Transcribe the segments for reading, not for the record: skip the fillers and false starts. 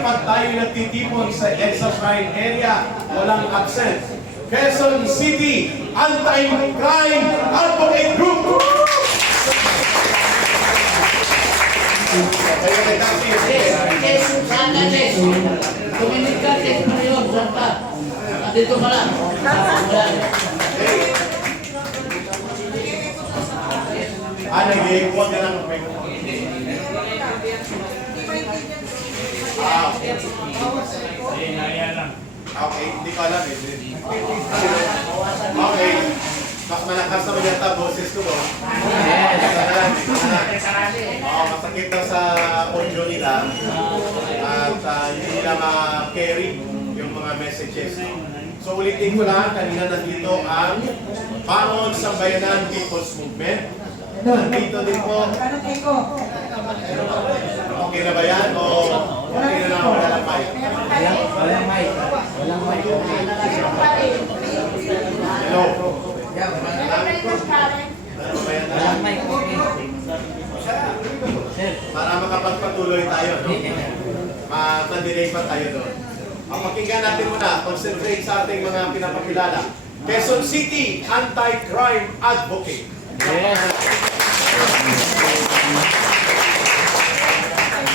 kapag tayo nagtitipon sa Extra Shrine area, walang absent. Quezon City Anti-Crime Advocate Group! Tuminig ka, test mo yun, saan ka? Dito ka lang. Nag-game, huwag ka lang. Okay, hindi ko alam eh. Okay. Mas malakas naman yata boses ko ba? Masakit na sa audio nila. At hindi nila ma-carry yung mga messages. So ulitin ko lang, kanina nandito ang Bangon Sambayanan People's Movement. Nandito din po. Okay na ba yan? O okay na lang walang mic? Walang mic. Walang mic. Hello? Walang mic. Para makapagpatuloy tayo, no? Matandelay pa tayo doon. Pakinggan natin muna, concentrate sa ating mga pinapakilala. Quezon City Anti-Crime Advocate.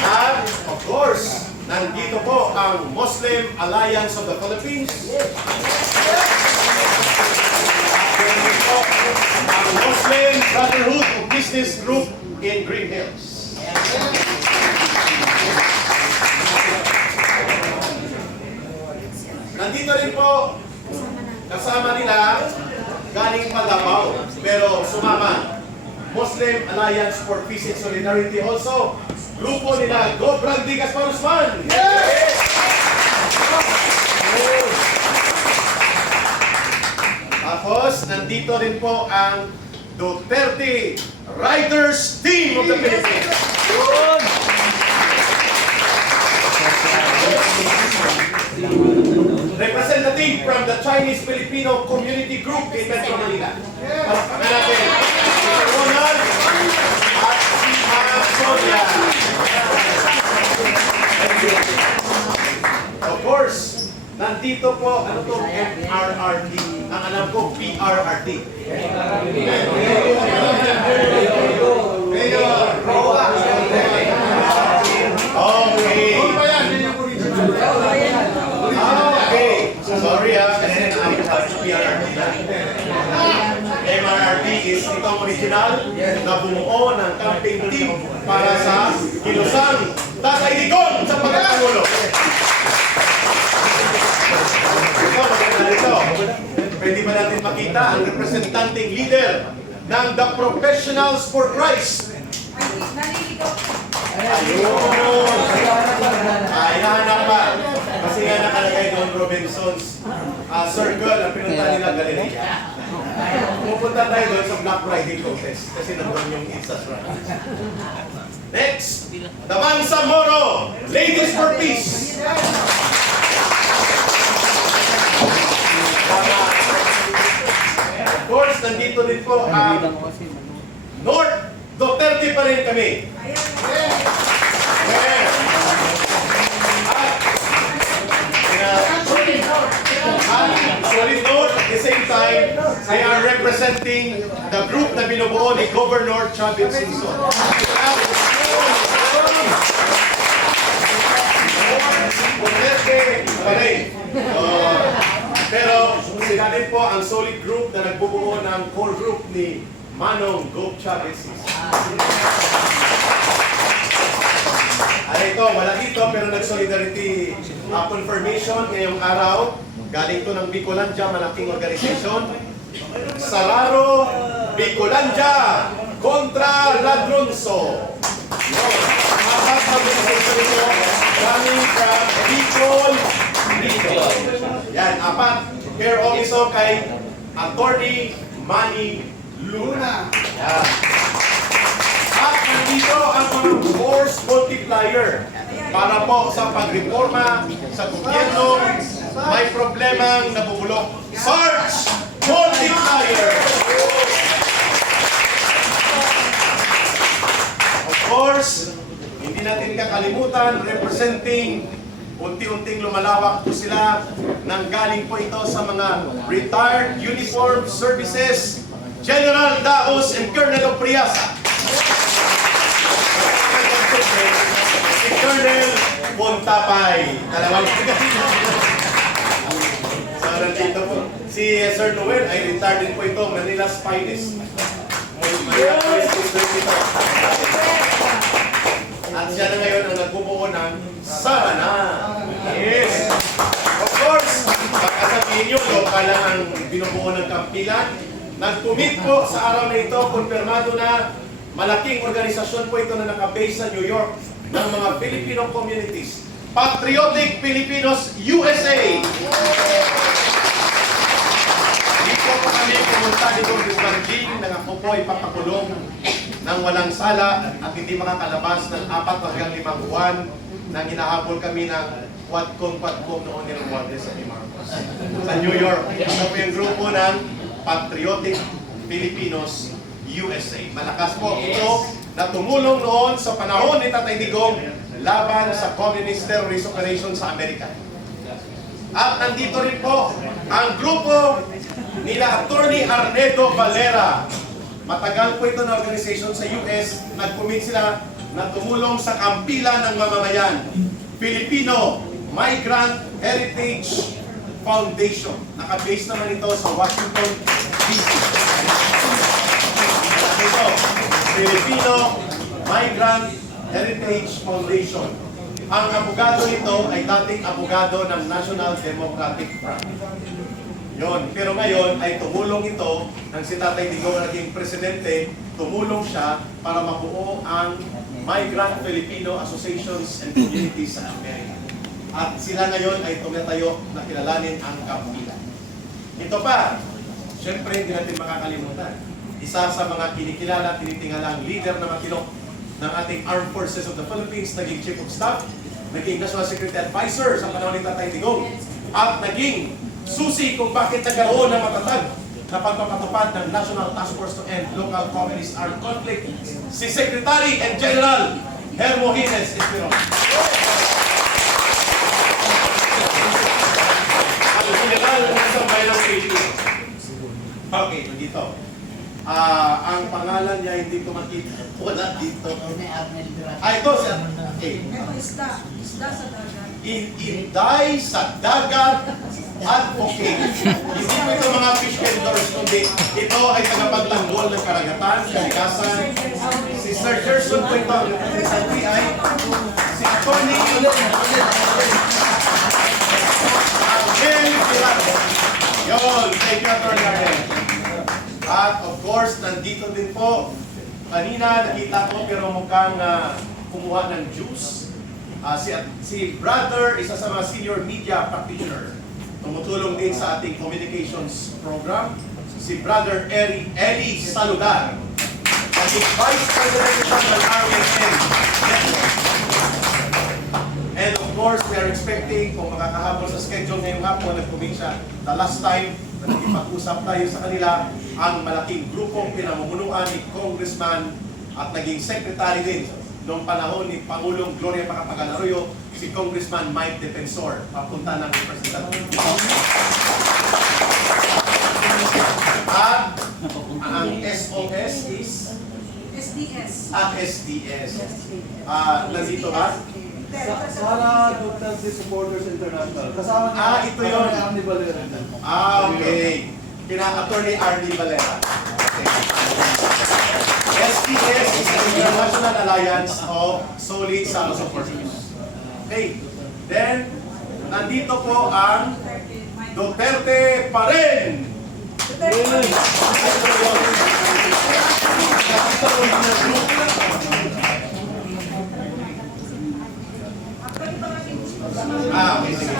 And of course, nandito po ang Muslim Alliance of the Philippines. Ang Muslim Brotherhood of Business Group in Green Hills. Nandito rin po kasama nila galing pa Davao pero sumama Muslim Alliance for Peace and Solidarity also. Grupo nila Go Brandy Gaspar Usman. Tapos nandito rin po ang Duterte Riders Team of the Philippines. Representative from the Chinese-Filipino Community Group in Metro Manila. Palakpakan natin si Ronald at si Sonia. Of course, nandito po, ano to, MRRT. Ang alam ko, PRRT. Sorry kasi PRRT na. MRRT is itong original na bumuo ng campaign team para sa kilusang Tatay Digong sa pagkapangulo. Pwede ba natin makita ang representanteng leader ng The Professionals for Christ? Ayun! Hinahanap pa. Kasi nga nakalagay doon Robinson's Circle, ang pinunta nila Galleria. Pupunta tayo doon sa Black Friday contest kasi nandun yung Instas Run. Next, the Bangsamoro Ladies for Peace. Of course, nandito din po ang North Duterte pa rin kami. Solid North, at the same time, they are representing the group na binubuo ni Governor Chavez Singson. Pero sila din po ang solid group na nagbubuo ng core group ni Manong Gov Chavez Singson. Ito, wala dito pero nag-solidarity confirmation ngayong araw. Galing to ng Bicolandia, malaking organization. Salaro Bicolandia kontra Ladronso. Apat na organization ito coming from Bicol. Yan, apat. Here also kay Attorney Manny Luna. Yan. At nandito ang mga force multiplier para po sa pagreforma sa gobyerno may problemang nabubulok. Sarge Multiplier! Of course, hindi natin kakalimutan representing unti-unting lumalawak po sila. Nanggaling po ito sa mga retired uniform services, General Daos and Colonel Opriasa. Si Colonel Pontapay. Dalawang so, nandito po. Si Sir Noel ay retired din po ito, Manila's finest. At siya na ngayon ang nagbubuo ng Sarana. Yes! Of course, baka sabihin nyo, lokal lang ang binubuo ng Kampilan. Nag-commit po sa araw na ito, konfirmado na malaking organisasyon po ito na nakabase sa New York ng mga Filipino communities. Patriotic Filipinos USA! Dito po kami pumunta dito sa Beijing, nang ako po ay papakulong ng walang sala at hindi makakalabas ng 4 hanggang 5 buwan nang hinahabol kami ng Quadcom noon ni Romualdez at Marcos sa New York. Ito po yung grupo ng Patriotic Filipinos USA. Malakas po ito na tumulong noon sa panahon ni Tatay Digong laban sa Communist Terrorist Operation sa Amerika. At nandito rin po ang grupo nila Attorney Arnedo Valera. Matagal po ito na organization sa US. Nag-commit sila na tumulong sa kampilan ng mamamayan. Filipino Migrant Heritage Foundation. Nakabase naman ito sa Washington, D.C. Ito, Filipino Migrant Heritage Foundation. Ang abogado nito ay dating abogado ng National Democratic Front. Yon. Pero ngayon ay tumulong ito nang si Tatay Digong naging presidente, tumulong siya para mabuo ang Migrant Filipino Associations and Communities sa Amerika. At sila ngayon ay tumatayo na kilalanin ang Kampilan. Ito pa, syempre hindi natin makakalimutan. Isa sa mga kinikilala, tinitingala ang leader na matilok ng ating Armed Forces of the Philippines, naging Chief of Staff, naging National Security Advisor sa panahon ni Tatay Digong, at naging susi kung bakit nagkaroon ng matatag na pagpapatupad ng National Task Force to End Local Communist Armed Conflict, si Secretary and General Hermogines Espino. Ang General ng isang bayan ng Pilipinas. Okay, dito. Ang pangalan niya hindi ko makita. Wala dito. Ito siya. Okay. Isda sa dagat. Inday sa dagat advocate. Hindi po ito mga fish vendors, kundi ito ay tagapagtanggol ng karagatan, kalikasan. Si Sir Gerson po ito, sa PI. Si Atty. Arnel Pirano. Yun, thank you, Atty. Arnel. At of course, nandito din po. Kanina nakita ko pero mukhang kumuha ng juice. Si brother, isa sa mga senior media practitioner. Tumutulong din sa ating communications program. Si Brother Eli Saludar. Naging Vice President ito ng RNN. And of course, we are expecting kung makakahabol sa schedule ngayong hapon, nag-commit siya. The last time na nakipag-usap tayo sa kanila, ang malaking grupong pinamumunuan ni Congressman at naging secretary din noong panahon ni Pangulong Gloria Macapagal Arroyo, si Congressman Mike Defensor, papunta ng representative. At ang SOS is? SDS. SDS. Nandito ba? Sara Duterte Supporters International. Kasama niya. Ito yun. Arnie Valera. Okay. Kina-Attorney Arnie Valera. Okay. SDS is the International Alliance of Solid Salo Supporters. Okay. Then, nandito po ang Duterte pa rin. Okay, sige.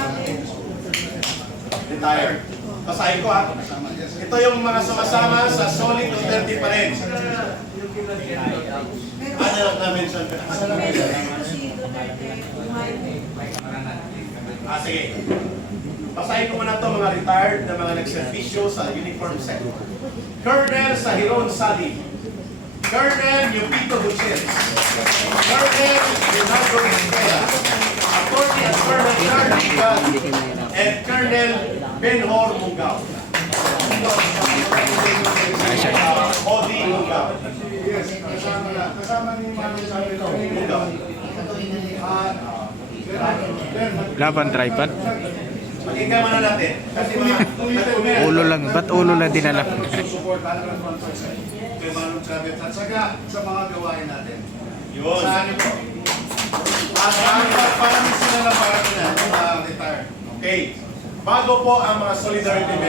Retired. Basahin ko Ito yung mga sumasama sa Solid Duterte pa rin. Ano na-mention ka? Sige. Basahin ko muna ito mga retired na mga nagservisyo sa uniform sector. Colonel Sahiron Sadi. Colonel Yupito Gutierrez. Colonel Leonardo Esqueda. Attorney at Colonel Charlie Gat, and Colonel Benhor Mungao. Odi Mungao. Yes, kasama na. Kasama ni Mami sabi ko. Mungao. Laban tripod. Pakinggan na natin. Kasi mga Ulo lang. Ba't ulo lang dinala? Support 101% kay Manong Chavez at saka sa mga gawain natin. yun. Saan niyo po? Parang sila na parang na, retire. Okay. Bago po ang mga solidarity